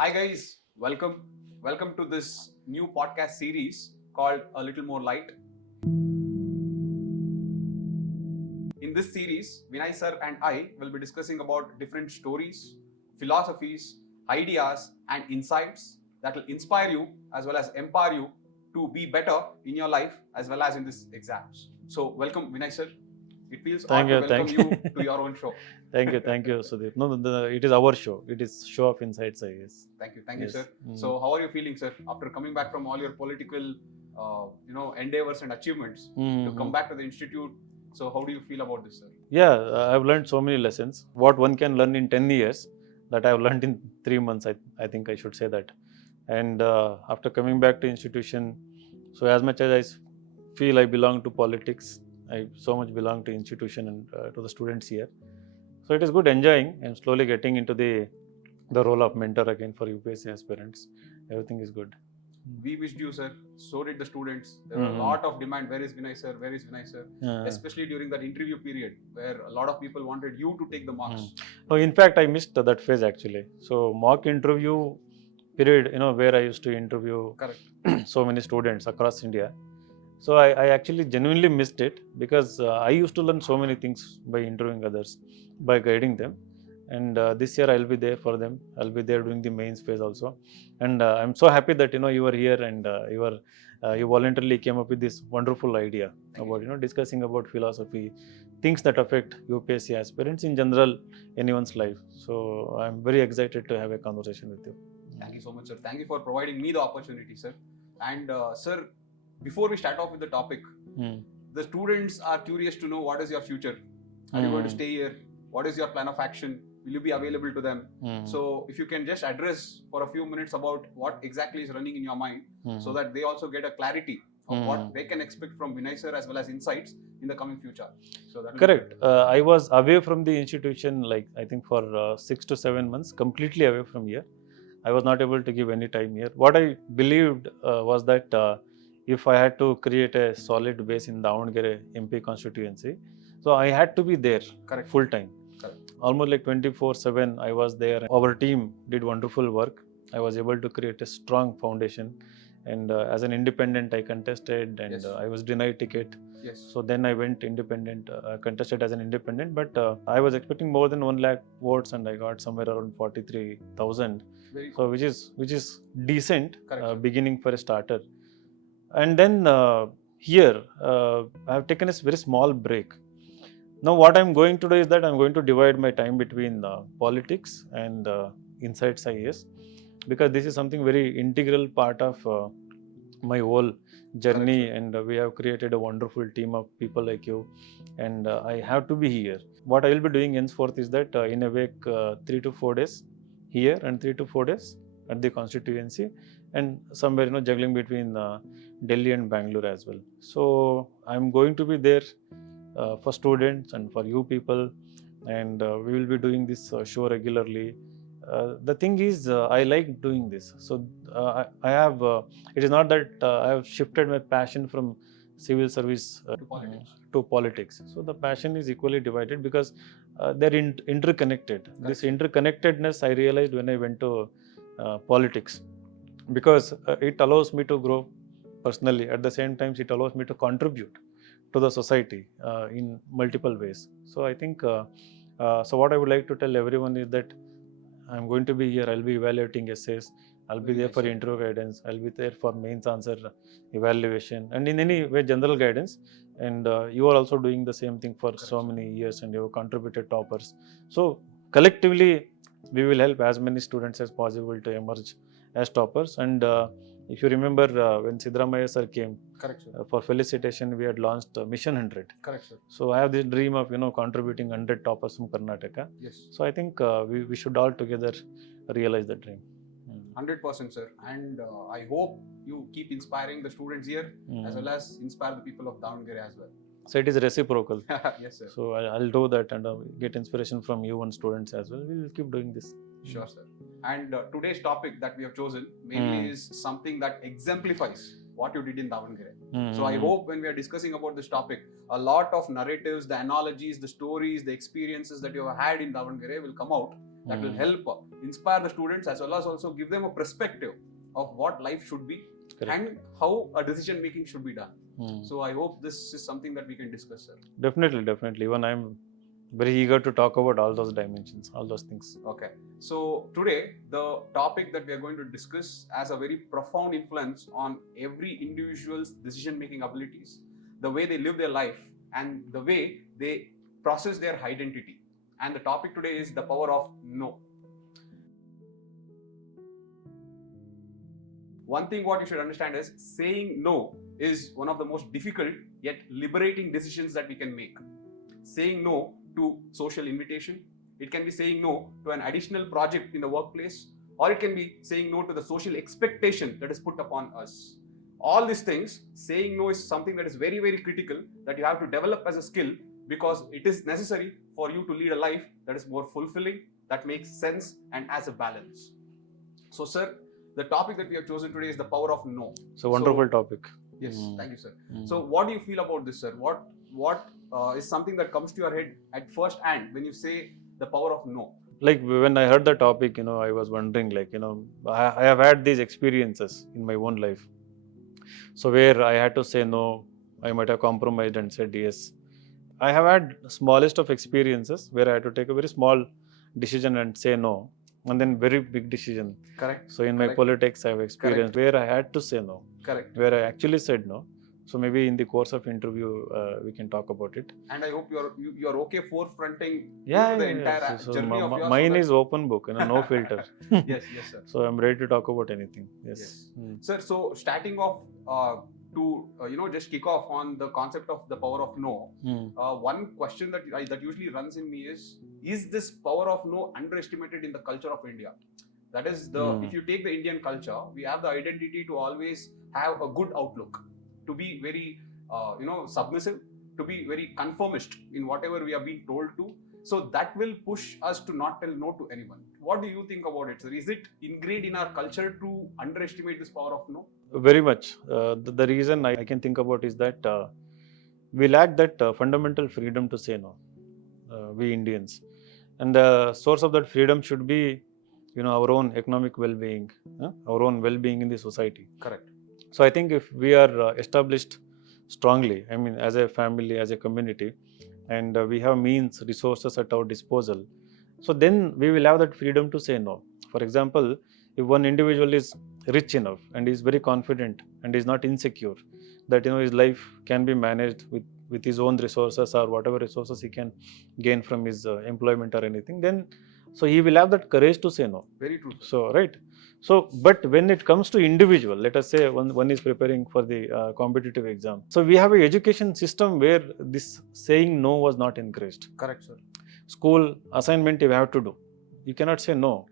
Hi guys, welcome to this new podcast series called A Little More Light. In this series, Vinay sir and I will be discussing about different stories, philosophies, ideas, and insights that will inspire you as well as empower you to be better in your life as well as in these exams. So, welcome Vinay sir. It feels Thank odd to you, welcome thank you you. to your own show. Thank you, Sudeep. No, it is our show. It is show of insights, I guess. Thank you, Yes. sir. So, how are you feeling, sir, after coming back from all your political, endeavors and achievements to come back to the institute? So, how do you feel about this, sir? Yeah, I've learned so many lessons. What one can learn in 10 years, that I've learned in 3 months, I think I should say that. And after coming back to institution, so as much as feel I belong to politics, I so much belong to institution and to the students here. So it is good enjoying and slowly getting into the role of mentor again for UPSC aspirants. Everything is good. We wished you, sir. So did the students. There were a lot of demand. Where is Vinay, sir? Where is Vinay, sir? Especially during that interview period where a lot of people wanted you to take the marks. No, in fact, I missed that phase actually. So mock interview period, where I used to interview Correct. so many students across India. So I actually genuinely missed it because I used to learn so many things by interviewing others, by guiding them. And this year I'll be there for them. I'll be there during the mains phase also. And I'm so happy that you were here and you voluntarily came up with this wonderful idea about discussing about philosophy, things that affect UPSC aspirants in general, anyone's life. So I'm very excited to have a conversation with you. Thank you so much, sir. Thank you for providing me the opportunity, sir. And sir, before we start off with the topic, the students are curious to know what is your future. Are you going to stay here? What is your plan of action? Will you be available to them? So if you can just address for a few minutes about what exactly is running in your mind, so that they also get a clarity of what they can expect from Vinay sir as well as insights in the coming future. So that correct. I was away from the institution, like I think for 6 to 7 months, completely away from here. I was not able to give any time here. What I believed was that if I had to create a solid base in Davangere MP constituency, so I had to be there full time. Almost like 24/7 I was there. Our team did wonderful work. I was able to create a strong foundation, and as an independent I contested, and I was denied ticket. Yes. So then I went independent, contested as an independent, but I was expecting more than 1 lakh votes, and I got somewhere around 43,000. So which is decent beginning for a starter. And then here I have taken a very small break. Now what I'm going to do is that I'm going to divide my time between politics and insights IAS, because this is something very integral part of my whole journey, and we have created a wonderful team of people like you, and I have to be here. What I will be doing henceforth is that in a week 3 to 4 days here and 3 to 4 days at the constituency, and somewhere juggling between Delhi and Bangalore as well. So I'm going to be there for students and for you people, and we will be doing this show regularly. The thing is, I like doing this. So I have. It is not that I have shifted my passion from civil service to politics. So the passion is equally divided because they're interconnected. This interconnectedness I realized when I went to politics, because it allows me to grow personally. At the same time, it allows me to contribute to the society in multiple ways. So I think. So what I would like to tell everyone is that I'm going to be here. I'll be evaluating essays. I'll be there for interview guidance. I'll be there for mains answer evaluation, and in any way general guidance. And you are also doing the same thing for so many years, and you have contributed toppers. So collectively, we will help as many students as possible to emerge as toppers. And if you remember when Sidramaya sir came, for felicitation, we had launched Mission 100. Correct, sir. So I have this dream of contributing 100 toppers from Karnataka. Yes. So I think we should all together realize that dream. 100%, sir. And I hope you keep inspiring the students here as well as inspire the people of Davangere as well. So it is reciprocal. Yes, sir. So I'll do that and get inspiration from you and students as well. We will keep doing this. Sure, sir. And today's topic that we have chosen mainly is something that exemplifies what you did in Davangere. So I hope when we are discussing about this topic, a lot of narratives, the analogies, the stories, the experiences that you have had in Davangere will come out that will help inspire the students as well as also give them a perspective of what life should be. Correct. And how a decision making should be done. So I hope this is something that we can discuss, sir. Definitely. Even I'm very eager to talk about all those dimensions, all those things. Okay. So today, the topic that we are going to discuss has a very profound influence on every individual's decision-making abilities, the way they live their life, and the way they process their identity. And the topic today is the power of no. One thing what you should understand is saying no is one of the most difficult yet liberating decisions that we can make. Saying no to social invitation, it can be saying no to an additional project in the workplace, or it can be saying no to the social expectation that is put upon us. All these things, saying no is something that is very, very critical that you have to develop as a skill, because it is necessary for you to lead a life that is more fulfilling, that makes sense and has a balance. So, sir, the topic that we have chosen today is the power of no. So wonderful topic. Yes, thank you, sir. So what do you feel about this, sir? What is something that comes to your head at first hand when you say the power of no? Like when I heard the topic, I was wondering, I have had these experiences in my own life. So where I had to say no, I might have compromised and said yes. I have had smallest of experiences where I had to take a very small decision and say no, and then very big decision. Correct. So in my politics, I have experienced where I had to say no. Correct. Where I actually said no. So maybe in the course of interview, we can talk about it. And I hope you're okay forefronting the entire journey of yours. Mine is open book, no filter. Yes, sir. So I'm ready to talk about anything. Yes. Sir, so starting off to just kick off on the concept of the power of no. One question that usually runs in me is this power of no underestimated in the culture of India? That is if you take the Indian culture, we have the identity to always have a good outlook, to be very submissive, to be very conformist in whatever we are being told to. So that will push us to not tell no to anyone. What do you think about it, sir? Is it ingrained in our culture to underestimate this power of no? Very much. The reason I can think about is that we lack that fundamental freedom to say no, we Indians. And the source of that freedom should be, our own economic well-being, our own well-being in the society. Correct. So I think if we are established strongly, I mean, as a family, as a community, and we have means, resources at our disposal, so then we will have that freedom to say no. For example, if one individual is rich enough and is very confident and is not insecure that his life can be managed with his own resources or whatever resources he can gain from his employment or anything, then so he will have that courage to say no. Very true. So right. So, but when it comes to individual, let us say one is preparing for the competitive exam. So we have an education system where this saying no was not encouraged. Correct, sir. School assignment you have to do. You cannot say no.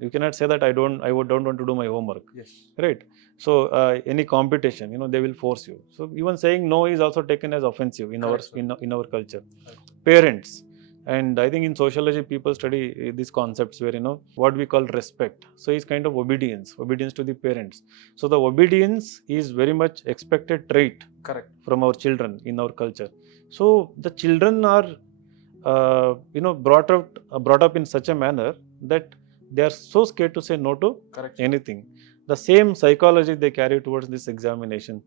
You cannot say that I don't want to do my homework. Yes. Right. So any competition, they will force you. So even saying no is also taken as offensive in our culture. Correct. Parents. And I think in sociology, people study these concepts where, what we call respect. So it's kind of obedience to the parents. So the obedience is very much expected trait. Correct. From our children in our culture. So the children are, brought up in such a manner that they are so scared to say no to anything. The same psychology they carry towards this examination.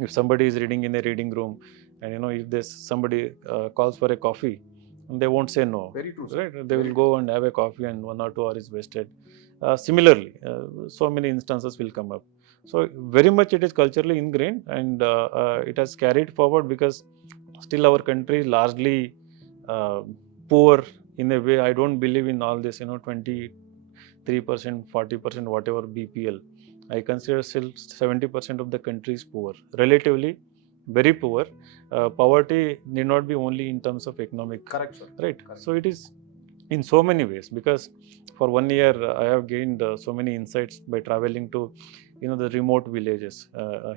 If somebody is reading in a reading room and, if there's somebody calls for a coffee, they won't say no. Very true. Right? They will go and have a coffee and 1 or 2 hours is wasted. Similarly, so many instances will come up. So very much it is culturally ingrained and it has carried forward because still our country is largely poor in a way. I don't believe in all this, 23%, 40%, whatever BPL. I consider still 70% of the country is poor, relatively very poor. Poverty need not be only in terms of economic. Correct, sir. Right. Correct. So it is in so many ways, because for 1 year I have gained so many insights by traveling to, the remote villages,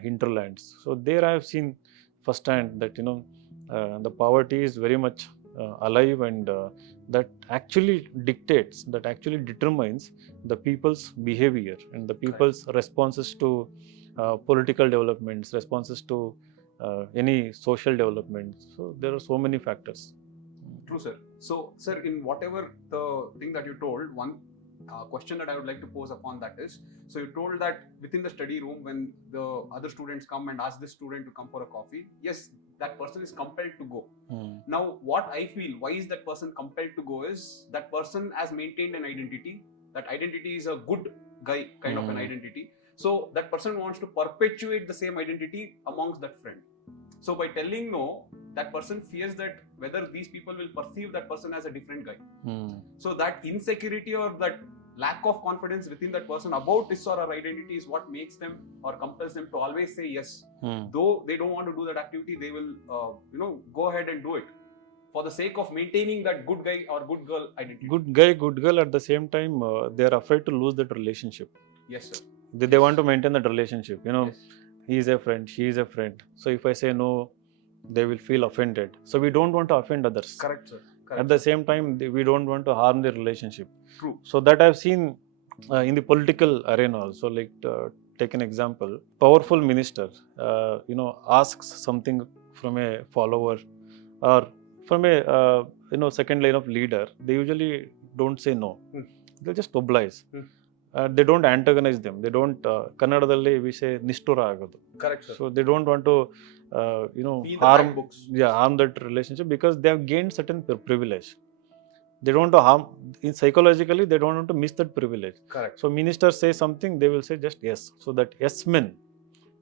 hinterlands. So there I have seen firsthand that, the poverty is very much alive and that actually determines the people's behavior and the people's responses to political developments, responses to any social development. So there are so many factors. True, sir. So, sir, in whatever the thing that you told, one question that I would like to pose upon that is, so you told that within the study room, when the other students come and ask this student to come for a coffee, yes, that person is compelled to go. Now, what I feel, why is that person compelled to go is that person has maintained an identity. That identity is a good guy kind of an identity. So that person wants to perpetuate the same identity amongst that friend. So by telling no, that person fears that whether these people will perceive that person as a different guy. So that insecurity or that lack of confidence within that person about his or her identity is what makes them or compels them to always say yes. Though they don't want to do that activity, they will go ahead and do it for the sake of maintaining that good guy or good girl identity. Good guy, good girl. At the same time, they are afraid to lose that relationship. Yes, sir. They want to maintain that relationship. Yes. He is a friend, she is a friend. So if I say no, they will feel offended. So we don't want to offend others. Correct, sir. Correct, At the same time, we don't want to harm the relationship. True. So that I've seen in the political arena also. Like take an example, powerful minister, asks something from a follower or from a second line of leader. They usually don't say no. They just oblige. They don't antagonize them. They don't kannadadalli we say nishtura agadu. Correct, sir. So they don't want to harm that relationship because they have gained certain privilege. They don't want to harm. Psychologically they don't want to miss that privilege. Correct. So ministers say something, they will say just yes. So that yes men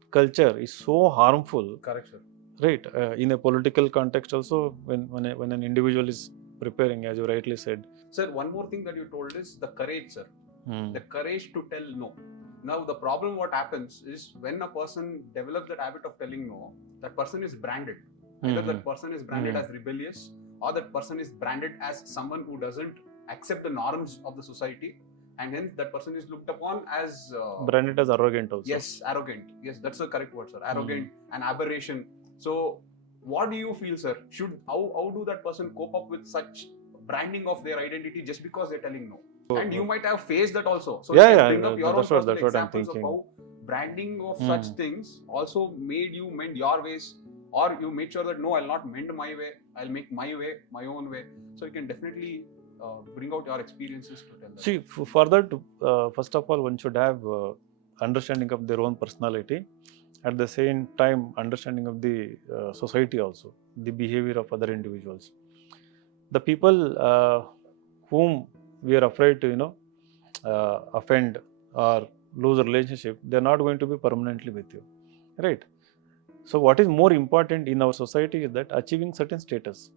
culture is so harmful. Correct, sir. Right. In a political context also, when an individual is preparing, as you rightly said. Sir, one more thing that you told is the courage, sir. The courage to tell no. Now the problem what happens is when a person develops that habit of telling no, that person is branded. Either that person is branded as rebellious, or that person is branded as someone who doesn't accept the norms of the society, and hence that person is looked upon as branded as arrogant also. Yes, arrogant. Yes, that's the correct word, sir. Arrogant, an aberration. So what do you feel, sir? How do that person cope up with such branding of their identity just because they're telling no? And you might have faced that also. So you can bring up your own personal examples of how branding of such things also made you mend your ways, or you made sure that no, I'll not mend my way, I'll make my way, my own way. So you can definitely bring out your experiences to tell that. See, for that, first of all, one should have understanding of their own personality. At the same time, understanding of the society also, the behavior of other individuals. The people whom we are afraid to offend or lose a relationship, they are not going to be permanently with you, right? So what is more important in our society is that achieving certain status,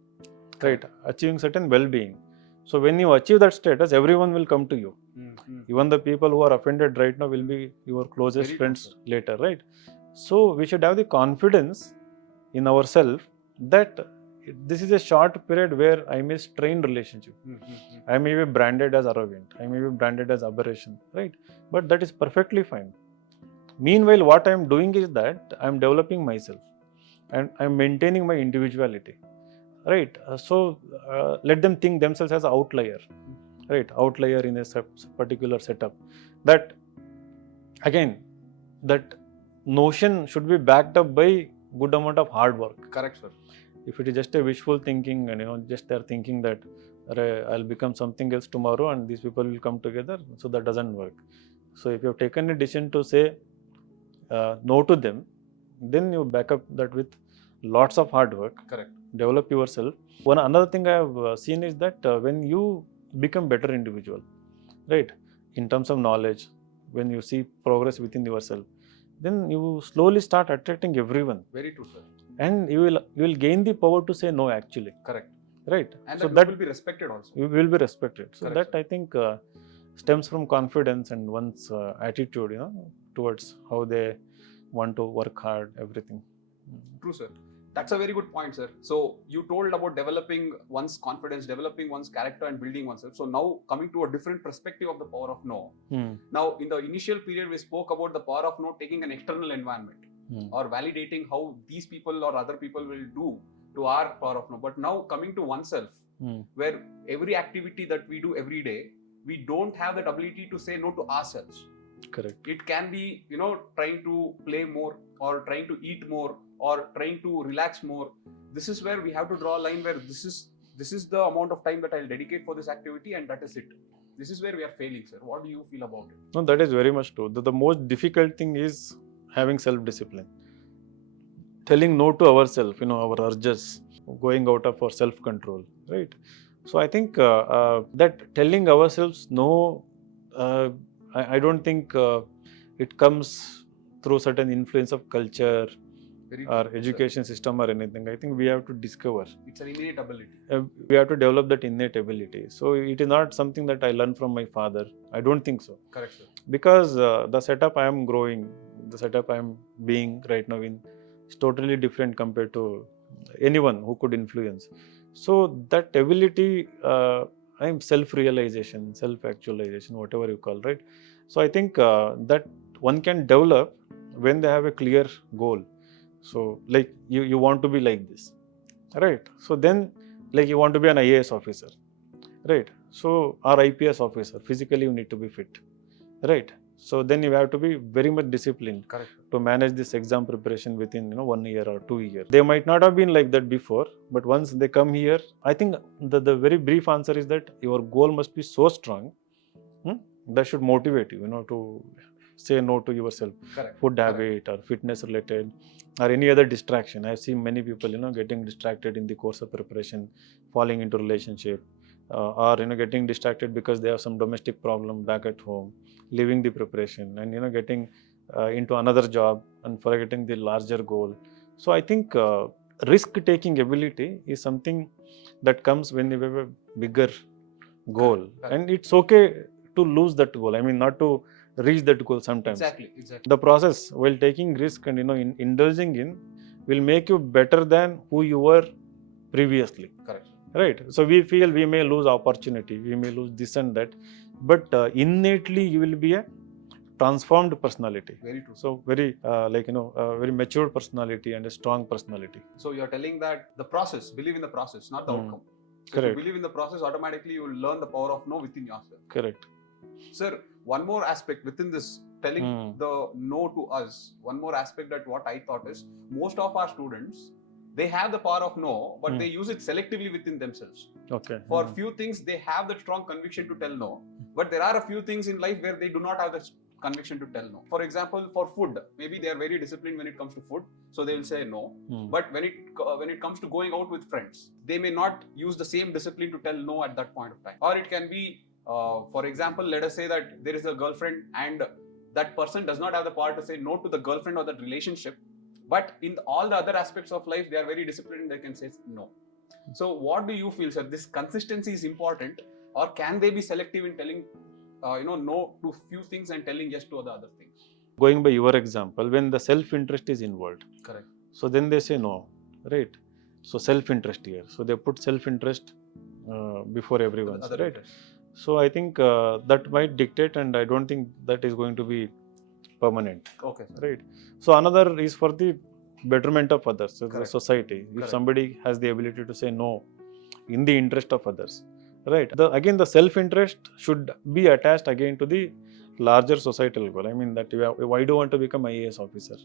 right? Achieving certain well-being. So when you achieve that status, everyone will come to you. Even the people who are offended right now will be your closest friends later, right? So we should have the confidence in ourselves that this is a short period where I may strain relationship. I may be branded as arrogant. I may be branded as aberration, right? But that is perfectly fine. Meanwhile, what I am doing is that I am developing myself and I am maintaining my individuality, right? So let them think themselves as an outlier, right? Outlier in a particular setup. That again, that notion should be backed up by good amount of hard work. Correct, sir. If it is just a wishful thinking and just they are thinking that I'll become something else tomorrow and these people will come together, so that doesn't work. So if you have taken a decision to say no to them, then you back up that with lots of hard work. Correct. Develop yourself. Another thing I have seen is that when you become better individual, right, in terms of knowledge, when you see progress within yourself, then you slowly start attracting everyone. Very true, sir. And you will gain the power to say no actually. Correct. Right. And so that will be respected also. You will be respected. So correct, that sir. I think stems from confidence and one's attitude, towards how they want to work hard, everything. True, sir. That's a very good point, sir. So you told about developing one's confidence, developing one's character and building oneself. So now coming to a different perspective of the power of no. Now in the initial period we spoke about the power of no taking an external environment or validating how these people or other people will do to our power of no. But now coming to oneself, where every activity that we do every day, we don't have that ability to say no to ourselves. Correct. It can be, trying to play more or trying to eat more or trying to relax more. This is where we have to draw a line where this is this is the amount of time that I'll dedicate for this activity, and that is it. This is where we are failing, sir. What do you feel about it? No, that is very much true. The most difficult thing is having self-discipline. Telling no to ourselves, our urges, going out of our self-control, right? So I think that telling ourselves no, I don't think it comes through certain influence of culture or education system or anything. I think we have to discover. It's an innate ability. We have to develop that innate ability. So it is not something that I learned from my father. I don't think so. Correct, sir. Because the setup I am growing, the setup I am being right now in, is totally different compared to anyone who could influence. So that ability, I am self-realization, self-actualization, whatever you call, right? So I think that one can develop when they have a clear goal. So like you want to be like this, right? So then like you want to be an IAS officer, right? So or IPS officer, physically you need to be fit, right? So then you have to be very much disciplined. Correct. To manage this exam preparation within 1 year or 2 years. They might not have been like that before, but once they come here, I think the very brief answer is that your goal must be so strong that should motivate you, to say no to yourself. Correct. Food habit or fitness related or any other distraction. I've seen many people getting distracted in the course of preparation, falling into relationship, or getting distracted because they have some domestic problem back at home, leaving the preparation and getting into another job and forgetting the larger goal. So I think risk taking ability is something that comes when you have a bigger goal. Correct. And it's okay to lose that goal. I mean, not to reach that goal sometimes. Exactly. The process while taking risk and indulging in will make you better than who you were previously. Correct. Right? So we feel we may lose opportunity, we may lose this and that, but innately you will be a transformed personality. Very true. So very very mature personality and a strong personality. So you're telling that the process, believe in the process, not the outcome. So Correct. if you believe in the process, automatically you will learn the power of no within yourself. Correct. Sir, one more aspect within this telling the no to us, one more aspect that what I thought is most of our students, they have the power of no, but they use it selectively within themselves. Okay. For few things, they have that strong conviction to tell no, but there are a few things in life where they do not have the conviction to tell no. For example, for food, maybe they are very disciplined when it comes to food, so they will say no. But when it comes to going out with friends, they may not use the same discipline to tell no at that point of time. Or it can be, for example, let us say that there is a girlfriend and that person does not have the power to say no to the girlfriend or that relationship, but in all the other aspects of life, they are very disciplined, they can say no. So what do you feel, sir? This consistency is important, or can they be selective in telling no to few things and telling yes to the other things? Going by your example, when the self-interest is involved. Correct. So then they say no, right? So self-interest here. So they put self-interest before everyone's, right? Interest. So I think that might dictate, and I don't think that is going to be permanent. Okay. Right. So another is for the betterment of others, so the society. Correct. If somebody has the ability to say no in the interest of others, right? Again, the self-interest should be attached again to the larger societal goal. I mean that why do you want to become IAS officer,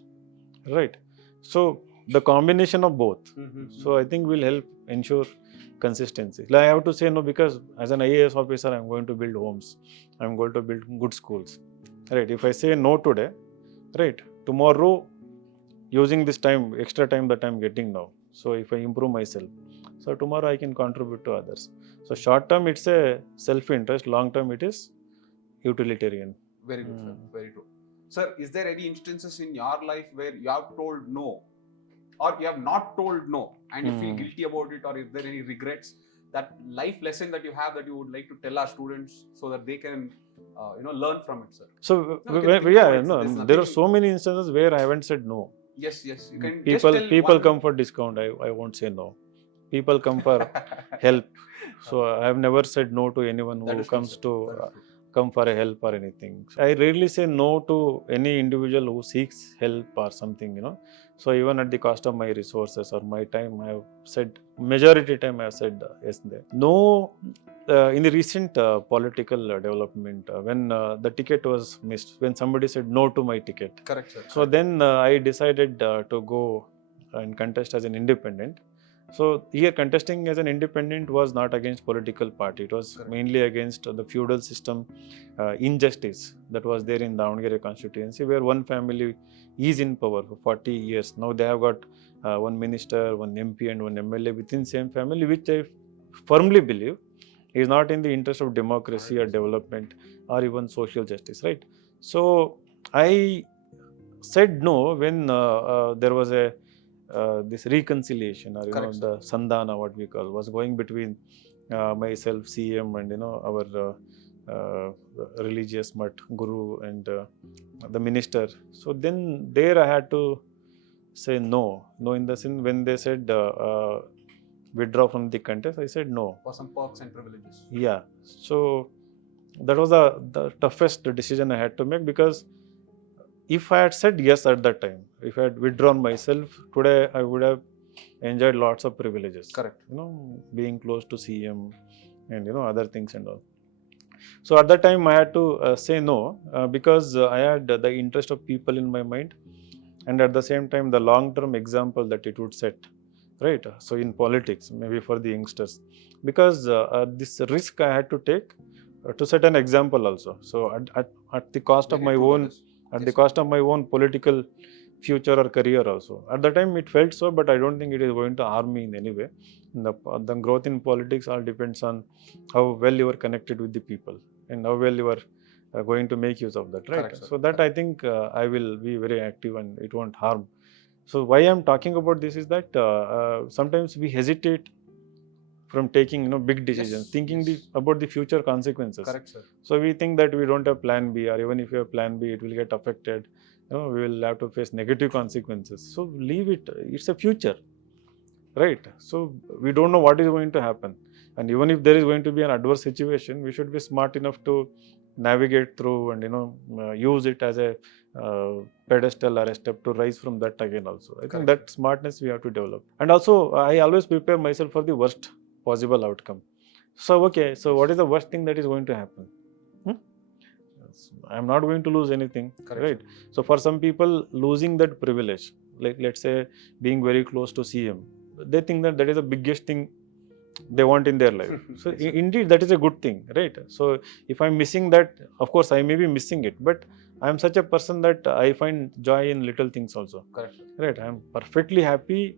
right? So the combination of both. So I think will help ensure consistency. Like I have to say no because as an IAS officer, I'm going to build homes. I'm going to build good schools, right? If I say no today, right, tomorrow, using this time, extra time that I'm getting now. So if I improve myself, so tomorrow I can contribute to others. So short term, it's a self-interest. Long term, it is utilitarian. Very good, sir. Very true. Sir, is there any instances in your life where you have told no, or you have not told no, and you feel guilty about it, or is there any regrets? That life lesson that you have that you would like to tell our students so that they can, learn from it, sir. So there are so many instances where I haven't said no. Yes. You can people come for discount. I won't say no. People come for help. So I have never said no to anyone who comes to come for a help or anything. So I rarely say no to any individual who seeks help or something, So even at the cost of my resources or my time, I have said, majority time I have said yes there. No, in the recent political development, when the ticket was missed, when somebody said no to my ticket. Correct, sir. So then I decided to go and contest as an independent. So here contesting as an independent was not against political party. It was Correct. mainly against the feudal system injustice that was there in Davangere constituency, where one family is in power for 40 years. Now they have got one minister, one MP and one MLA within same family, which I firmly believe is not in the interest of democracy or development or even social justice, right? So I said no when there was a this reconciliation, or Correct, sir. the sandhana, what we call, was going between myself, CM, and our religious mutt guru and the minister. So then there I had to say no. No, in the sense when they said withdraw from the contest, I said no. For some perks and privileges. Yeah. So that was the toughest decision I had to make, because if I had said yes at that time, if I had withdrawn myself, today I would have enjoyed lots of privileges. Correct. Being close to CM and other things and all. So at that time I had to say no, because I had the interest of people in my mind, and at the same time the long-term example that it would set, right? So in politics, maybe for the youngsters, because this risk I had to take to set an example also. So at the cost of Very my true to own, this. at Yes, the sir. cost of my own political future or career also. At the time it felt so, but I don't think it is going to harm me in any way. The growth in politics all depends on how well you are connected with the people and how well you are going to make use of that, right? Correct, sir. So that I think I will be very active and it won't harm. So why I'm talking about this is that sometimes we hesitate from taking big decisions, Yes, thinking yes. about the future consequences. Correct, sir. So we think that we don't have plan B, or even if you have plan B, it will get affected. We will have to face negative consequences. So leave it. It's a future, right? So we don't know what is going to happen, and even if there is going to be an adverse situation, we should be smart enough to navigate through and use it as a pedestal or a step to rise from that again. Also, I think Correct. that smartness we have to develop, and also I always prepare myself for the worst possible outcome. So okay, so what is the worst thing that is going to happen? I'm not going to lose anything, Correct, right? sir. So for some people, losing that privilege, like let's say being very close to CM, they think that that is the biggest thing they want in their life. So Yes, sir. indeed, that is a good thing, right? So if I'm missing that, of course, I may be missing it, but I'm such a person that I find joy in little things also. Correct. Right? I'm perfectly happy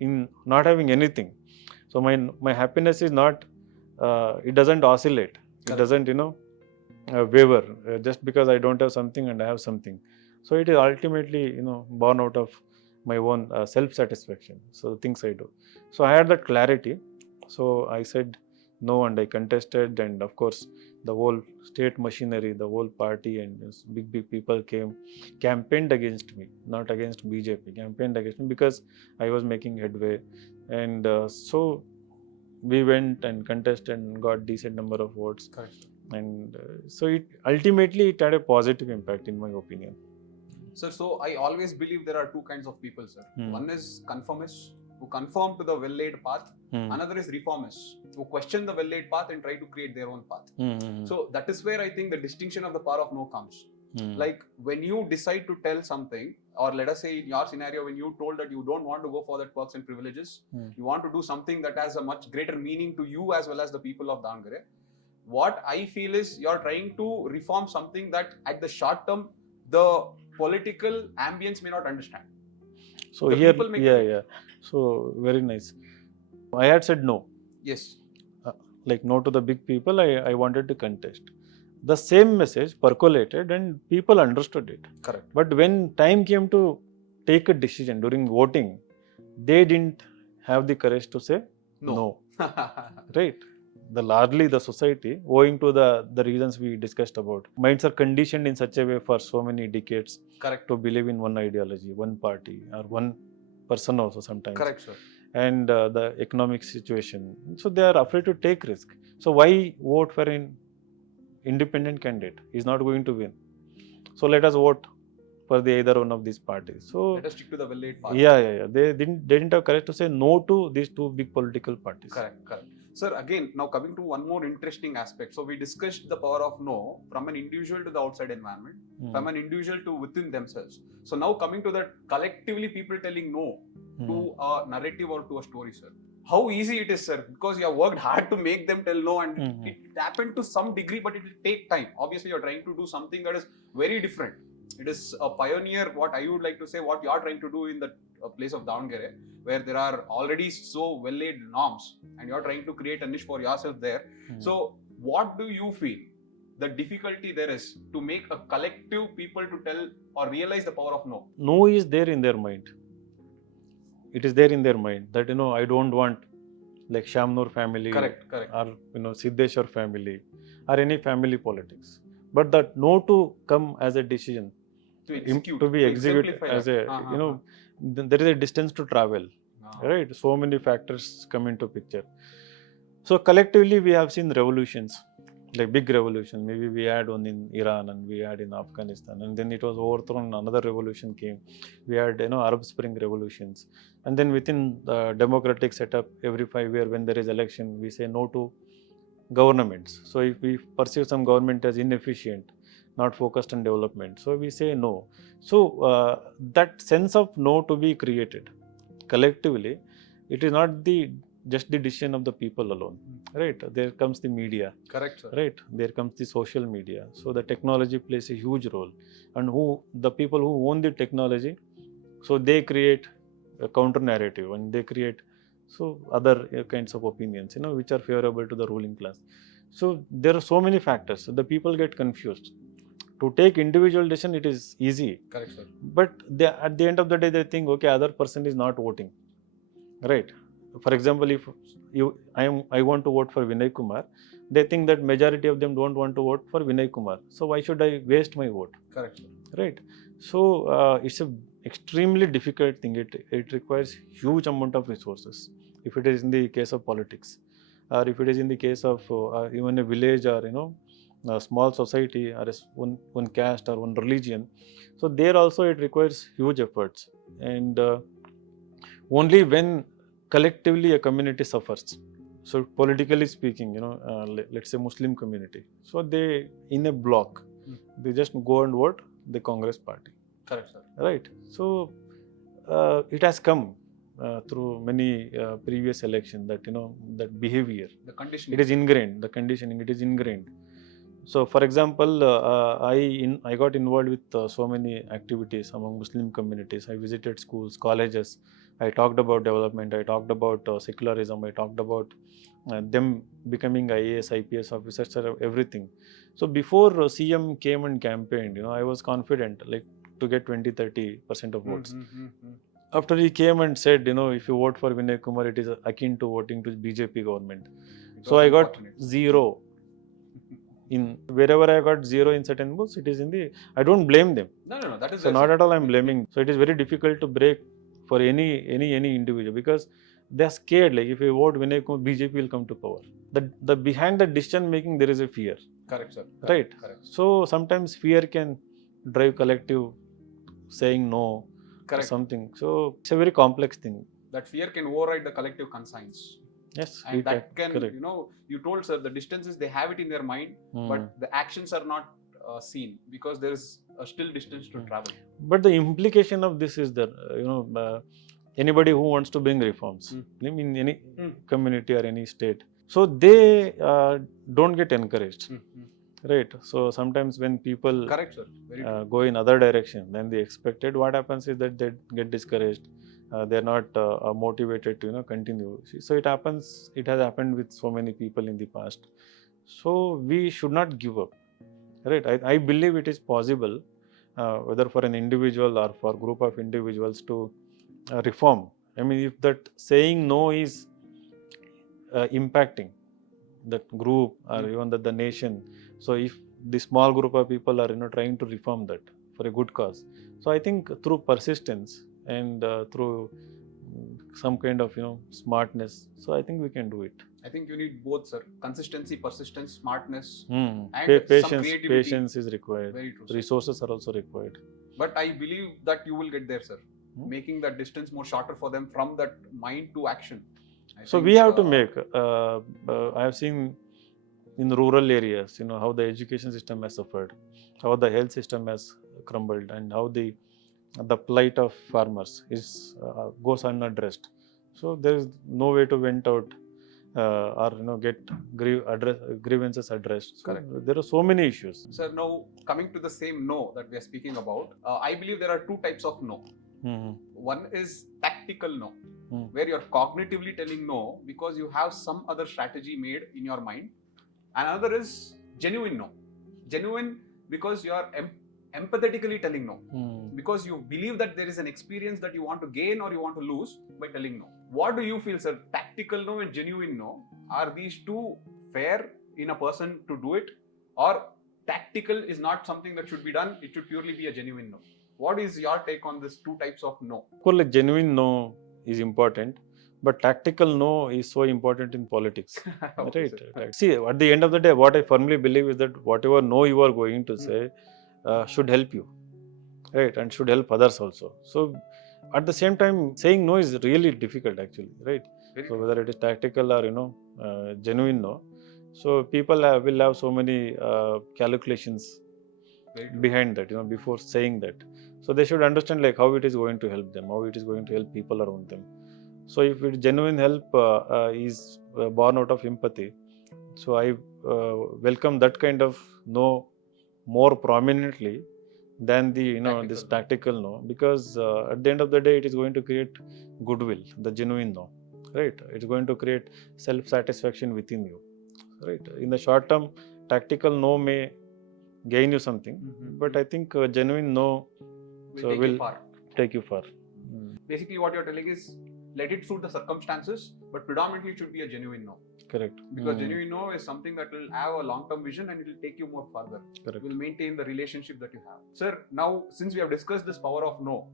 in not having anything. So my happiness is not, it doesn't oscillate. It Correct. doesn't, waver just because I don't have something and I have something. So it is ultimately, born out of my own self-satisfaction. So things I do. So I had that clarity. So I said no, and I contested, and of course the whole state machinery, the whole party, and big people came, campaigned against me, not against BJP, campaigned against me because I was making headway, and so we went and contested and got decent number of votes. Correct. And so it ultimately it had a positive impact in my opinion. Sir, so I always believe there are two kinds of people, sir. One is conformists who conform to the well-laid path. Another is reformists who question the well-laid path and try to create their own path. So that is where I think the distinction of the power of no comes. Like when you decide to tell something, or let us say in your scenario, when you told that you don't want to go for that perks and privileges, you want to do something that has a much greater meaning to you as well as the people of Davangere. What I feel is you're trying to reform something that at the short term, the political ambience may not understand. So The here, people may yeah. So very nice. I had said no. Yes. Like no to the big people, I wanted to contest. The same message percolated and people understood it. Correct. But when time came to take a decision during voting, they didn't have the courage to say no. Right? Largely the society, owing to the reasons we discussed about, minds are conditioned in such a way for so many decades. Correct. To believe in one ideology, one party, or one person also sometimes. Correct, sir. And the economic situation, so they are afraid to take risk. So why vote for an independent candidate? He's not going to win, so let us vote for either one of these parties. So let us stick to the well-laid path. Yeah. They didn't have courage to say no to these two big political parties. Correct. Sir, again, now coming to one more interesting aspect. So we discussed the power of no from an individual to the outside environment, from an individual to within themselves. So now coming to that, collectively people telling no. to a narrative or to a story, sir. How easy it is, sir, because you have worked hard to make them tell no, and it happened to some degree, but it will take time. Obviously, you're trying to do something that is very different. It is a pioneer, what I would like to say, what you are trying to do in the place of Davangere, where there are already so well-laid norms, and you're trying to create a niche for yourself there. So, what do you feel the difficulty there is to make a collective people to tell or realize the power of no? No is there in their mind. It is there in their mind that, I don't want like Shamnur family, Correct. or Siddeshwar family, or any family politics. But that no to come as a decision, to be executed as a, there is a distance to travel, right? So many factors come into picture. So collectively we have seen revolutions, like big revolution. Maybe we had one in Iran and we had in Afghanistan, and then it was overthrown. Another revolution came. We had Arab Spring revolutions, and then within the democratic setup, every 5 years when there is election, we say no to governments. So if we perceive some government as inefficient, not focused on development, so we say no. So that sense of no to be created collectively, it is not just the decision of the people alone, right? There comes the media, correct, sir. Right? There comes the social media. So the technology plays a huge role, and the people who own the technology, so they create a counter narrative, and they create other kinds of opinions, which are favorable to the ruling class. So there are so many factors. So the people get confused. To take individual decision, it is easy. Correct, sir. But at the end of the day, they think, okay, other person is not voting, right? For example, if I want to vote for Vinay Kumar, they think that majority of them don't want to vote for Vinay Kumar. So why should I waste my vote? Correct, sir. Right. So it's a extremely difficult thing. It requires huge amount of resources. If it is in the case of politics, or if it is in the case of even a village, or a small society, or one caste or one religion, so there also it requires huge efforts, and only when collectively a community suffers. So politically speaking, let's say Muslim community, so they in a block, they just go and vote the Congress party. Correct, sir. Right. So it has come through many previous elections that that behavior, the conditioning, it is ingrained. The conditioning, it is ingrained. So, for example, I got involved with so many activities among Muslim communities. I visited schools, colleges. I talked about development. I talked about secularism. I talked about them becoming IAS, IPS officers, everything. So before CM came and campaigned, I was confident, like, to get 20-30% of votes. After he came and said, if you vote for Vinay Kumar, it is akin to voting to BJP government. So I got 0. In wherever I got 0 in certain booths, it is in the. I don't blame them. No. That is so not at all. I'm blaming. So it is very difficult to break for any individual, because they are scared. Like, if you vote Vinay Kumar, BJP will come to power. The behind the decision making, there is a fear. Correct, sir. Right. Correct. So sometimes fear can drive collective saying no. Correct. Or something. So it's a very complex thing. That fear can override the collective conscience. Yes, and that can, correct. You told, sir, the distances, they have it in their mind, but the actions are not seen, because there is a still distance to travel. But the implication of this is that, anybody who wants to bring reforms in any community or any state, so they don't get encouraged. Right. So sometimes when people correct, sir. Go in other direction than they expected, what happens is that they get discouraged. They're not motivated to continue. So it happens. It has happened with so many people in the past. So we should not give up. Right. I believe it is possible, whether for an individual or for a group of individuals, to reform. I mean, if that saying no is impacting that group or even the nation, so if the small group of people are trying to reform that for a good cause, so I think through persistence and through some kind of smartness, so I think we can do it. I think you need both, sir. Consistency, persistence, smartness, and patience. Some creativity. Patience is required. Very true, resources are also required. But I believe that you will get there, sir. Making that distance more shorter for them from that mind to action. So we have to make. I have seen in rural areas, how the education system has suffered, how the health system has crumbled, and how the the plight of farmers is goes unaddressed. So there is no way to vent out or get grievances addressed. So Correct. there are so many issues. Sir, now coming to the same no that we are speaking about, I believe there are two types of no. One is tactical no, where you're cognitively telling no because you have some other strategy made in your mind. Another is genuine no. Genuine because you are empathetically telling no. Because you believe that there is an experience that you want to gain or you want to lose by telling no. What do you feel, sir? Tactical no and genuine no, are these two fair in a person to do it? Or tactical is not something that should be done, it should purely be a genuine no? What is your take on these two types of no? Of course, like genuine no is important, but tactical no is so important in politics. Okay, Right. See, at the end of the day, what I firmly believe is that whatever no you are going to say should help you, right, and should help others also. So at the same time, saying no is really difficult actually, right? So whether it is tactical or genuine no, so people will have so many calculations behind that, before saying that. So they should understand like how it is going to help them, how it is going to help people around them. So if it genuine help is born out of empathy, so I welcome that kind of no more prominently than the this tactical no, because at the end of the day it is going to create goodwill, the genuine no, right? It's going to create self-satisfaction within you, right? In the short term, tactical no may gain you something, but I think genuine no will take you far. Basically what you're telling is let it suit the circumstances, but predominantly it should be a genuine no. Correct. Because genuine no is something that will have a long-term vision and it will take you more further. Correct. It will maintain the relationship that you have. Sir, now since we have discussed this power of no,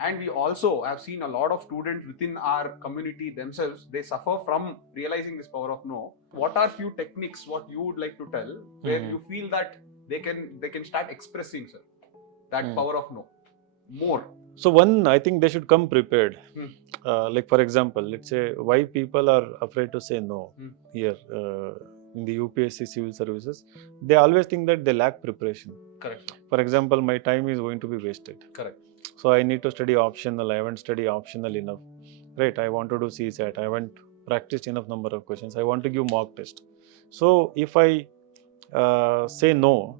and we also have seen a lot of students within our community themselves, they suffer from realizing this power of no. What are few techniques what you would like to tell where you feel that they can start expressing, sir, that power of no more? So one, I think they should come prepared. Like for example, let's say why people are afraid to say no here in the UPSC civil services. They always think that they lack preparation. Correct. For example, my time is going to be wasted. Correct. So I need to study optional. I haven't studied optional enough. Right. I want to do CSAT. I haven't practiced enough number of questions. I want to give mock test. So if I say no,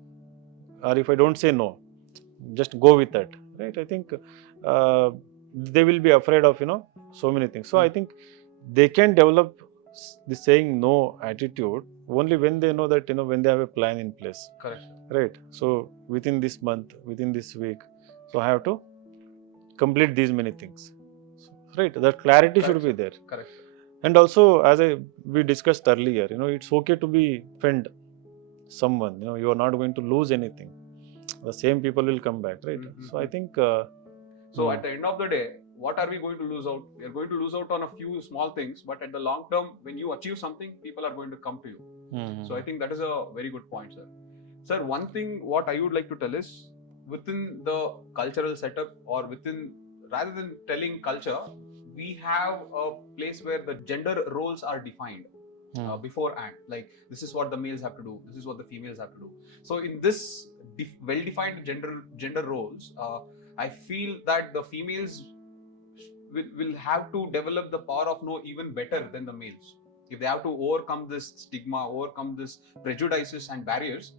or if I don't say no, just go with that. Right. I think they will be afraid of so many things. So I think they can develop the saying no attitude only when they know that when they have a plan in place. Correct. Right. So within this month, within this week, so I have to complete these many things. Right. That clarity should be there. Correct. And also, as we discussed earlier, it's okay to be offend someone. You are not going to lose anything. The same people will come back, right? So I think. So at the end of the day, what are we going to lose out? We are going to lose out on a few small things, but at the long term, when you achieve something, people are going to come to you. So I think that is a very good point, sir. Sir, one thing what I would like to tell is within the cultural setup or rather than telling culture, we have a place where the gender roles are defined beforehand. Like this is what the males have to do, this is what the females have to do. So in this well-defined gender roles, I feel that the females will have to develop the power of no even better than the males. If they have to overcome this stigma, overcome this prejudices and barriers,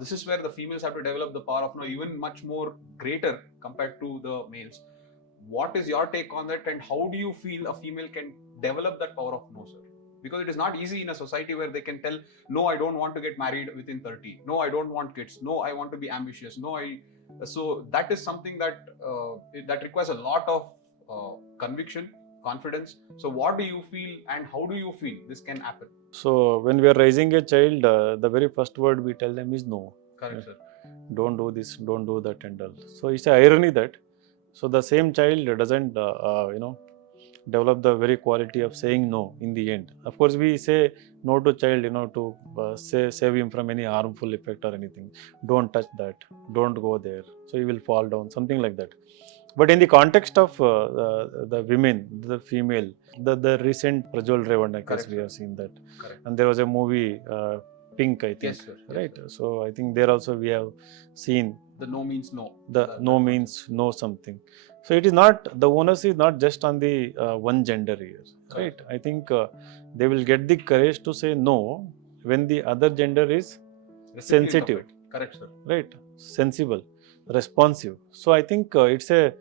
this is where the females have to develop the power of no even much more greater compared to the males. What is your take on that, and how do you feel a female can develop that power of no, sir? Because it is not easy in a society where they can tell, no, I don't want to get married within 30. No, I don't want kids. No, I want to be ambitious. So that is something that that requires a lot of conviction, confidence. So what do you feel and how do you feel this can happen? So when we are raising a child, the very first word we tell them is no. Correct, sir. Don't do this, don't do that and all. So it's an irony that, so the same child doesn't, develop the very quality of saying no in the end. Of course, we say no to child, to save him from any harmful effect or anything. Don't touch that. Don't go there. So he will fall down, something like that. But in the context of the women, the female, the recent Prajwal Revanna case, we have seen that. Correct. And there was a movie, Pink, I think. Yes, sir. Right. So I think there also we have seen The no means no. The no means no something. So it is not, the onus is not just on the one gender here, right? I think they will get the courage to say no when the other gender is sensitive. Correct, sir. Right, sensible, responsive. So I think it's a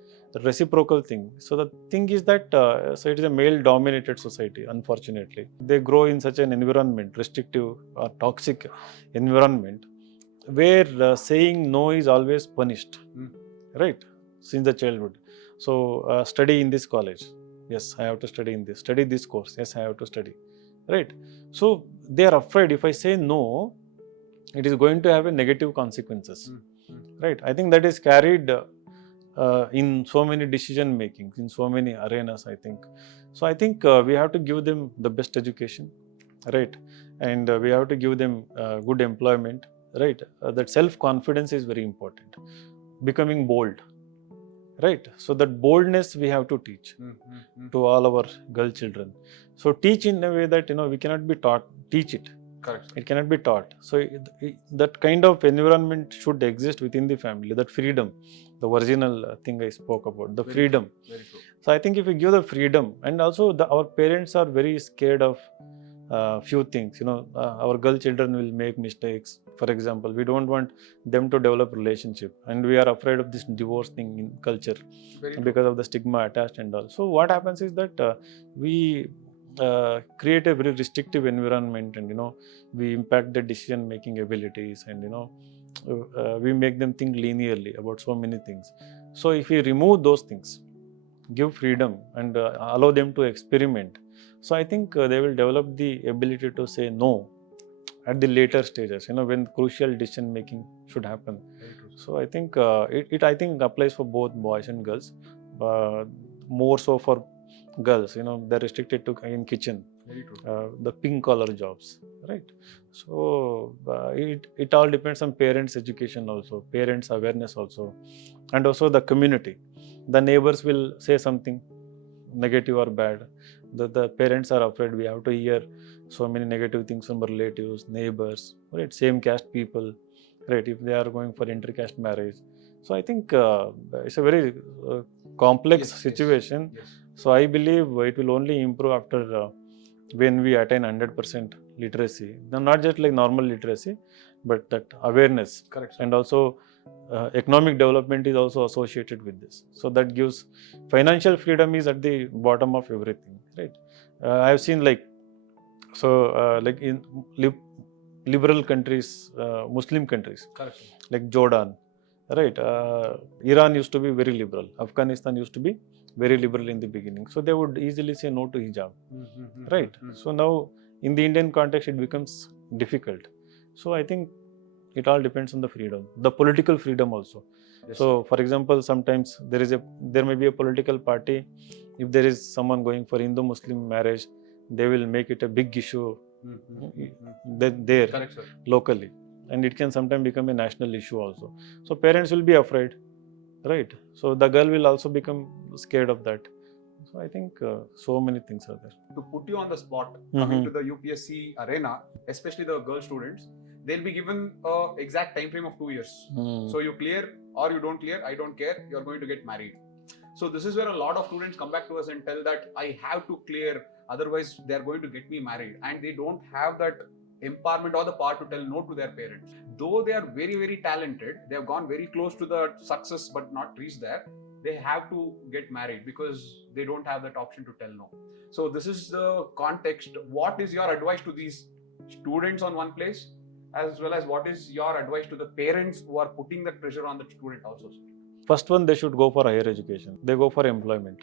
reciprocal thing. So the thing is that so it is a male dominated society, unfortunately. They grow in such an environment, restrictive or toxic environment, where saying no is always punished, right, since the childhood. So study in this college, yes, I have to study in this. Study this course, yes, I have to study, right? So they are afraid, if I say no, it is going to have a negative consequences, right? I think that is carried in so many decision making, in so many arenas, I think. So I think we have to give them the best education, right? And we have to give them good employment, right? That self confidence is very important, becoming bold, right? So that boldness we have to teach to all our girl children. So teach in a way that, you know, we cannot be taught, teach it. Correct. It cannot be taught. So that kind of environment should exist within the family, that freedom, the original thing I spoke about, the Very freedom. True. Very true. So I think if we give the freedom, and also our parents are very scared of few things, you know, our girl children will make mistakes. For example, we don't want them to develop relationship, and we are afraid of this divorce thing in culture because of the stigma attached and all. So what happens is that we create a very restrictive environment, and, you know, we impact the decision making abilities, and, you know, we make them think linearly about so many things. So if we remove those things, give freedom, and allow them to experiment, so I think they will develop the ability to say no at the later stages, you know, when crucial decision making should happen. So I think it I think applies for both boys and girls, more so for girls, you know, they're restricted to in kitchen, the pink collar jobs, right? So it all depends on parents education also, parents awareness also, and also the community. The neighbors will say something negative or bad, the parents are afraid. We have to hear so many negative things from relatives, neighbors, right? Same caste people, right? If they are going for intercaste marriage. So I think it's a very complex situation. Yes. So I believe it will only improve after when we attain 100% literacy. Not just like normal literacy, but that awareness. Correct. And also economic development is also associated with this. So that gives financial freedom is at the bottom of everything, right? I have seen like, so like in liberal countries, Muslim countries. Correct. Like Jordan, right? Iran used to be very liberal. Afghanistan used to be very liberal in the beginning. So they would easily say no to hijab, right? So now in the Indian context, it becomes difficult. So I think it all depends on the freedom, the political freedom also. Yes. So for example, sometimes there may be a political party, if there is someone going for Hindu-Muslim marriage, they will make it a big issue there. Correct, locally, and it can sometimes become a national issue also. So parents will be afraid, right? So the girl will also become scared of that. So I think so many things are there. To put you on the spot, coming to the UPSC arena, especially the girl students, they'll be given an exact time frame of 2 years. So you clear or you don't clear, I don't care, you're going to get married. So this is where a lot of students come back to us and tell that I have to clear, otherwise they're going to get me married, and they don't have that empowerment or the power to tell no to their parents. Though they are very, very talented, they have gone very close to the success but not reached there, they have to get married because they don't have that option to tell no. So this is the context. What is your advice to these students on one place, as well as what is your advice to the parents who are putting that pressure on the student also? First one, they should go for higher education. They go for employment.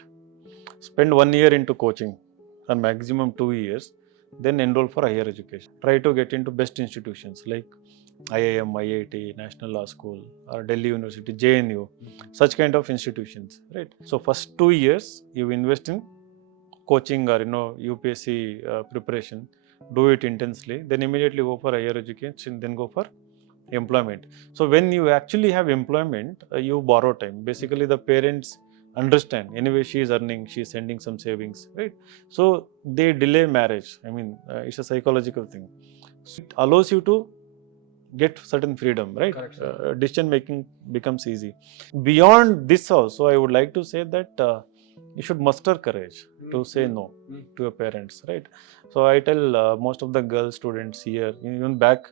Spend 1 year into coaching, or maximum 2 years, then enroll for higher education. Try to get into best institutions like IIM, IIT, National Law School, or Delhi University, JNU, such kind of institutions, right? So first 2 years, you invest in coaching or, UPSC preparation, do it intensely, then immediately go for higher education, then go for employment. So when you actually have employment, you borrow time. Basically, the parents understand, anyway she is earning, she is sending some savings, right? So they delay marriage. I mean, it's a psychological thing. So it allows you to get certain freedom, right? Correct, sir. Decision making becomes easy. Beyond this also, I would like to say that you should muster courage to say no to your parents, right? So I tell most of the girl students here, even back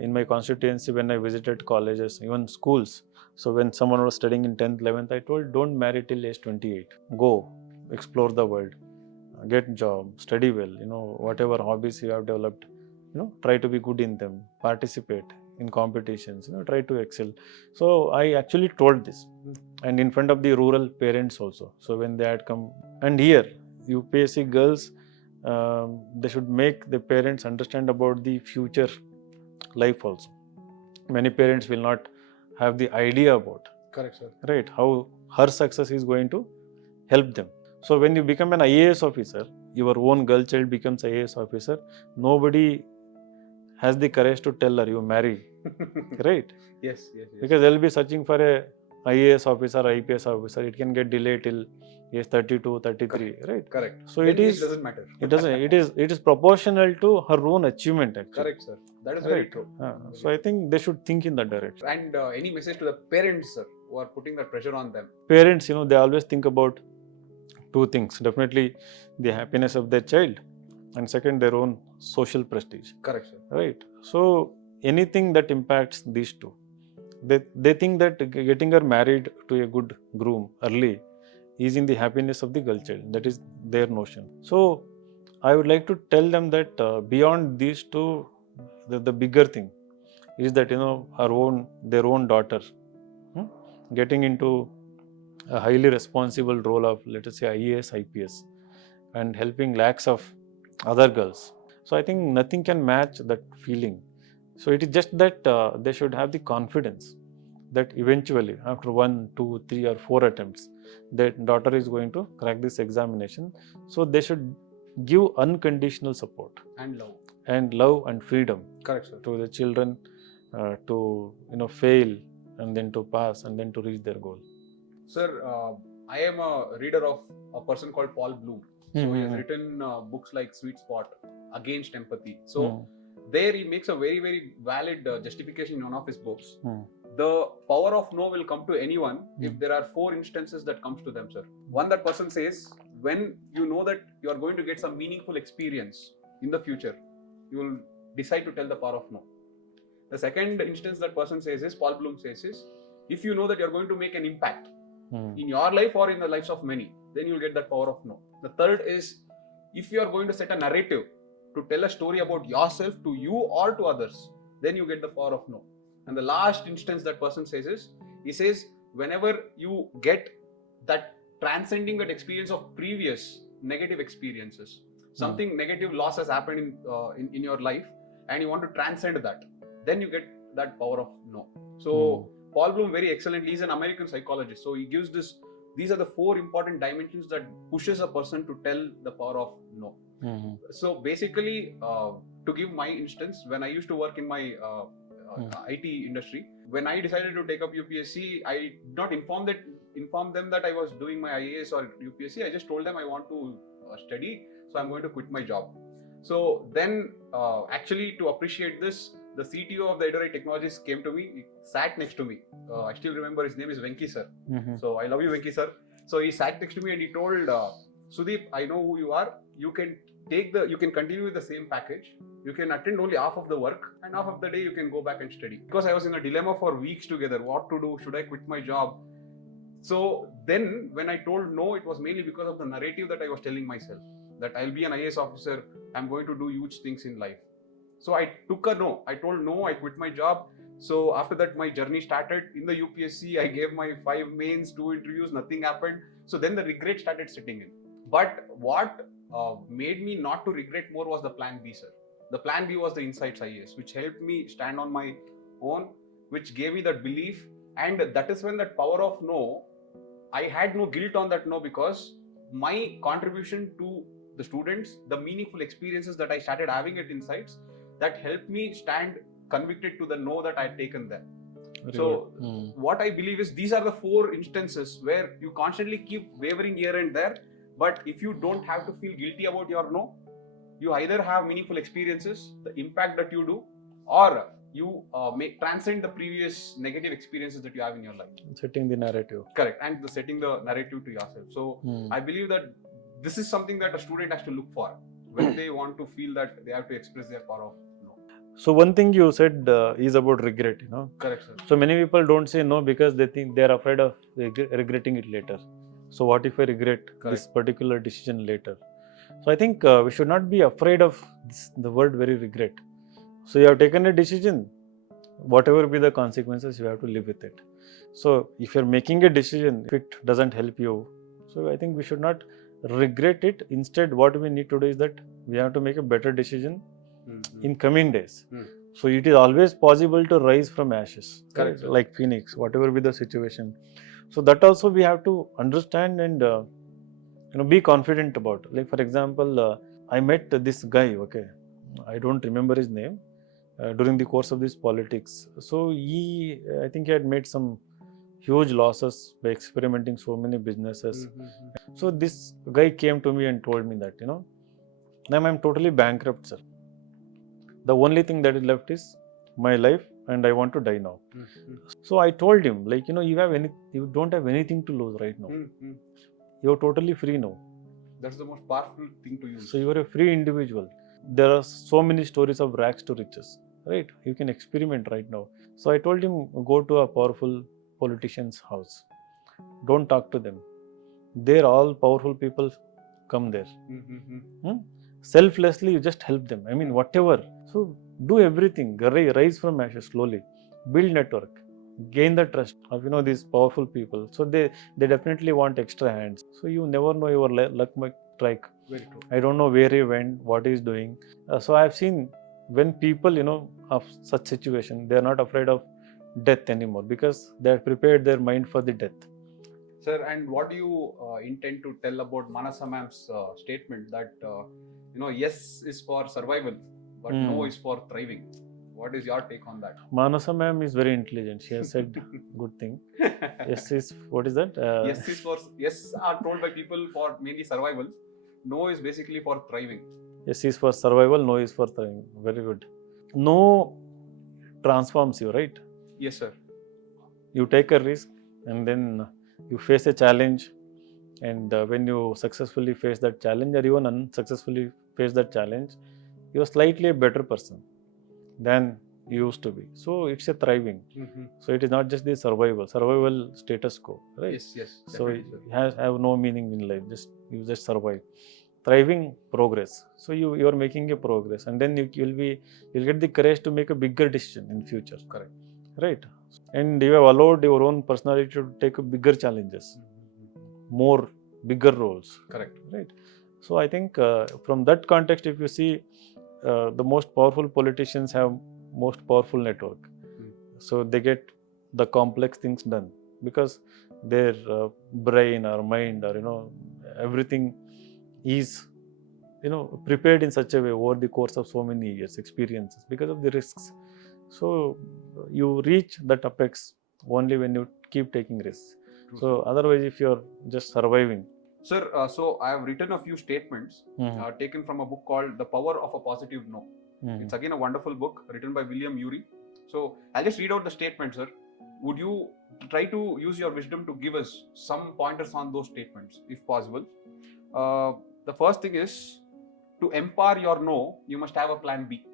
in my constituency, when I visited colleges, even schools. So when someone was studying in 10th, 11th, I told, don't marry till age 28. Go, explore the world, get job, study well, whatever hobbies you have developed, try to be good in them, participate in competitions, try to excel. So I actually told this, and in front of the rural parents also. So when they had come, and here, UPSC girls, they should make the parents understand about the future life also. Many parents will not have the idea about, Correct, sir. right, how her success is going to help them. So when you become an IAS officer, your own girl child becomes IAS officer, nobody has the courage to tell her you marry, right? Yes. Because they'll be searching for a IAS officer, IPS officer. It can get delayed till age 32, 33, right? Correct. So Then it is. It doesn't matter. It doesn't. It is proportional to her own achievement actually. Correct, sir. That is very Right. true. So I think they should think in that direction. And any message to the parents, sir, who are putting that pressure on them? Parents, they always think about two things. Definitely the happiness of their child, and second, their own social prestige. Correct, sir. Right. So anything that impacts these two, they think that getting her married to a good groom early is in the happiness of the girl child. That is their notion. So I would like to tell them that beyond these two, the bigger thing is that their own daughter getting into a highly responsible role of, let us say, IAS, IPS, and helping lakhs of other girls. So I think nothing can match that feeling. So it is just that they should have the confidence that eventually, after 1, 2, 3, or 4 attempts, their daughter is going to crack this examination. So they should give unconditional support and love and freedom. Correct, sir. To the children to fail and then to pass and then to reach their goal. Sir, I am a reader of a person called Paul Bloom. So he has written books like Sweet Spot, Against Empathy. So there he makes a very, very valid justification in one of his books. The power of no will come to anyone if there are 4 instances that comes to them, sir. One, that person says, when you know that you are going to get some meaningful experience in the future, you will decide to tell the power of no. The second instance that person says is, Paul Bloom says is, if you know that you are going to make an impact in your life or in the lives of many, then you will get that power of no. The third is, if you are going to set a narrative to tell a story about yourself to you or to others, then you get the power of no. And the last instance that person says is, he says, whenever you get that transcending that experience of previous negative experiences, something negative loss has happened in your life and you want to transcend that, then you get that power of no. So Paul Bloom very excellently, he's an American psychologist, so he gives these are the 4 important dimensions that pushes a person to tell the power of no. So basically, to give my instance, when I used to work in my IT industry, when I decided to take up UPSC, I did not inform them that I was doing my IAS or UPSC. I just told them I want to study, so I'm going to quit my job. So then, actually, to appreciate this, the CTO of the Edorai Technologies came to me, he sat next to me. I still remember his name is Venki sir. So I love you, Venki sir. So he sat next to me and he told, Sudeep, I know who you are. You can continue with the same package. You can attend only half of the work and half of the day you can go back and study. Because I was in a dilemma for weeks together. What to do? Should I quit my job? So then when I told no, it was mainly because of the narrative that I was telling myself. That I'll be an IAS officer. I'm going to do huge things in life. So I took a no. I told no, I quit my job. So after that, my journey started. In the UPSC, I gave my 5 mains, 2 interviews, nothing happened. So then the regret started setting in. But what made me not to regret more was the plan B, sir. The plan B was the Insights IAS, which helped me stand on my own, which gave me that belief. And that is when that power of no, I had no guilt on that no, because my contribution to the students, the meaningful experiences that I started having at Insights, that helped me stand convicted to the no that I had taken there. What I believe is these are the 4 instances where you constantly keep wavering here and there, but if you don't have to feel guilty about your no, you either have meaningful experiences, the impact that you do, or you transcend the previous negative experiences that you have in your life. Setting the narrative. Correct, and setting the narrative to yourself. So I believe that this is something that a student has to look for when they want to feel that they have to express their power of no. So one thing you said is about regret, Correct, sir. So many people don't say no because they think they are afraid of regretting it later. So what if I regret this particular decision later? So I think we should not be afraid of the word very regret. So you have taken a decision, whatever be the consequences, you have to live with it. So if you're making a decision, if it doesn't help you, so I think we should not regret it. Instead, what we need to do is that we have to make a better decision in coming days. So it is always possible to rise from ashes, correct, like phoenix, whatever be the situation. So that also we have to understand and be confident about. Like for example, I met this guy. Okay, I don't remember his name. During the course of this politics, so I think he had made some huge losses by experimenting so many businesses. So this guy came to me and told me that, now I'm totally bankrupt, sir. The only thing that is left is my life and I want to die now. So I told him, like, you don't have anything to lose right now. You're totally free now. That's the most powerful thing to use. So you are a free individual. There are so many stories of rags to riches, right? You can experiment right now. So I told him, go to a powerful politician's house. Don't talk to them. They're all powerful people. Come there. Selflessly, you just help them. I mean, whatever. So do everything. Rise from ashes slowly. Build network. Gain the trust of these powerful people. So they definitely want extra hands. So you never know, your luck might strike. Very true. I don't know where he went, what he's doing. So I've seen when people of such situation, they are not afraid of death anymore because they have prepared their mind for the death. Sir, and what do you intend to tell about Manasa ma'am's statement that yes is for survival, but no is for thriving? What is your take on that? Manasa ma'am is very intelligent. She has said good thing. Yes is, what is that? Yes are told by people for mainly survival. No is basically for thriving. Yes is for survival. No is for thriving. Very good. No transforms you, right? Yes, sir. You take a risk and then you face a challenge, and when you successfully face that challenge or even unsuccessfully face that challenge, you are slightly a better person than you used to be. So it's a thriving. So it is not just the survival status quo, right? Yes. So it have no meaning in life. You just survive. Thriving, progress. So you are making a progress, and then you'll get the courage to make a bigger decision in future. Correct. Right. And you have allowed your own personality to take bigger challenges, more bigger roles. Correct. Right. So I think from that context, if you see, the most powerful politicians have most powerful network. So they get the complex things done because their brain or mind or everything is prepared in such a way over the course of so many years experiences because of the risks. So you reach that apex only when you keep taking risks. So otherwise, if you're just surviving. Sir, so I have written a few statements taken from a book called The Power of a Positive No. It's again a wonderful book written by William Ury. So I'll just read out the statement, sir. Would you try to use your wisdom to give us some pointers on those statements, if possible? The first thing is, to empower your no, you must have a plan B.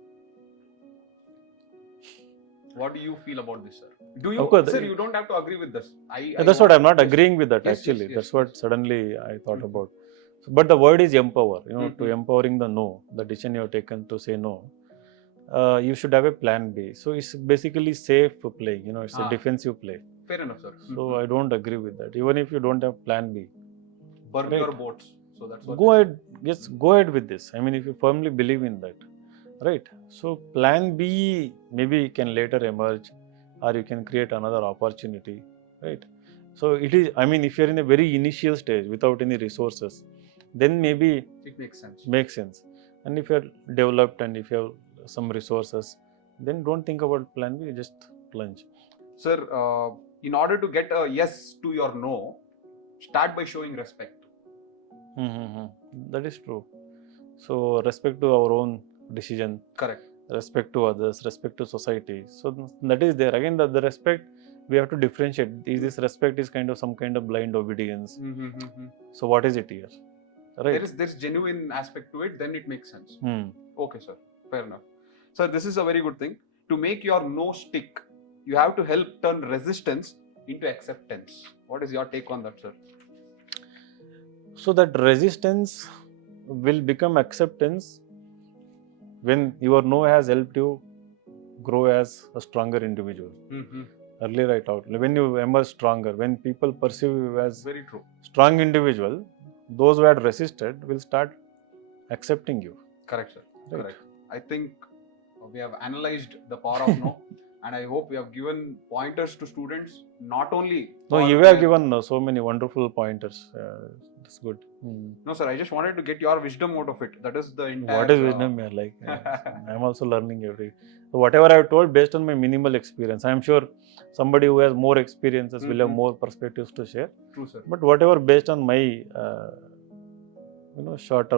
What do you feel about this, sir? Do you, sir? You don't have to agree with this. That's what I'm not agreeing with that. Yes, actually, yes, that's what suddenly I thought about. So, but the word is empower. To empowering the no, the decision you have taken to say no. You should have a plan B. So it's basically safe play. It's a defensive play. Fair enough, sir. So I don't agree with that. Even if you don't have plan B, burn your boats. So that's what. Go ahead. Yes, go ahead with this. I mean, if you firmly believe in that. Right. So plan B maybe can later emerge, or you can create another opportunity. Right. So it is, I mean, if you're in a very initial stage without any resources, then maybe it makes sense. And if you're developed and if you have some resources, then don't think about plan B, just plunge. Sir, in order to get a yes to your no, start by showing respect. That is true. So respect to our own decision. Correct. respect to others, respect to society. So that is there. Again, the respect, we have to differentiate. Is this respect is kind of some kind of blind obedience? So what is it here? Right. There's genuine aspect to it, then it makes sense. Hmm. Okay, sir. Fair enough. So this is a very good thing. To make your no stick, you have to help turn resistance into acceptance. What is your take on that, sir? So that resistance will become acceptance when your no has helped you grow as a stronger individual. Earlier I talked, when you emerge stronger, when people perceive you as very true strong individual, those who had resisted will start accepting you. Correct, sir. Right. Correct. I think we have analyzed the power of no, and I hope we have given pointers to students, not only No, you have given so many wonderful pointers. That's good. No, sir, I just wanted to get your wisdom out of it. That is the entire... What is wisdom? I'm also learning every... So whatever I have told based on my minimal experience. I am sure somebody who has more experiences will have more perspectives to share. True, sir. But whatever based on my short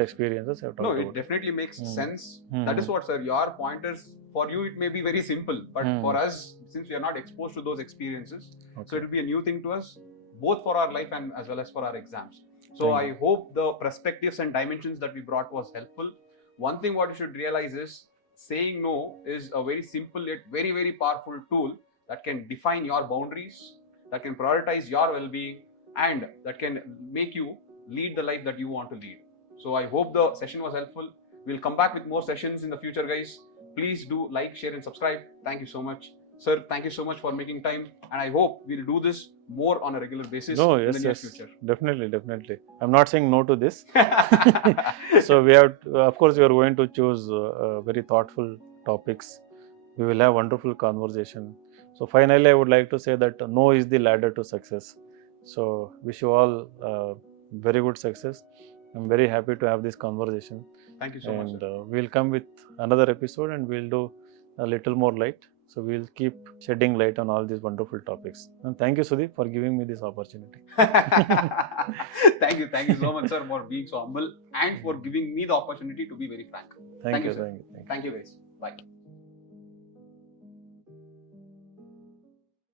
experiences I have talked about. No, it definitely makes sense. That is what, sir, your pointers, for you it may be very simple, but for us, since we are not exposed to those experiences, so it will be a new thing to us, both for our life and as well as for our exams. So I hope the perspectives and dimensions that we brought was helpful. One thing what you should realize is saying no is a very simple yet very, very powerful tool that can define your boundaries, that can prioritize your well-being, and that can make you lead the life that you want to lead. So I hope the session was helpful. We'll come back with more sessions in the future, guys. Please do like, share and subscribe. Thank you so much. Sir, thank you so much for making time, and I hope we'll do this more on a regular basis in the near future. Definitely. I'm not saying no to this. So we have, of course, we are going to choose very thoughtful topics. We will have wonderful conversation. So finally, I would like to say that no is the ladder to success. So wish you all very good success. I'm very happy to have this conversation. Thank you so much. And we'll come with another episode and we'll do a little more light. So we'll keep shedding light on all these wonderful topics. And thank you, Sudeep, for giving me this opportunity. Thank you so much, sir, for being so humble and for giving me the opportunity to be very frank. Thank you, sir. Thank you, guys. Bye.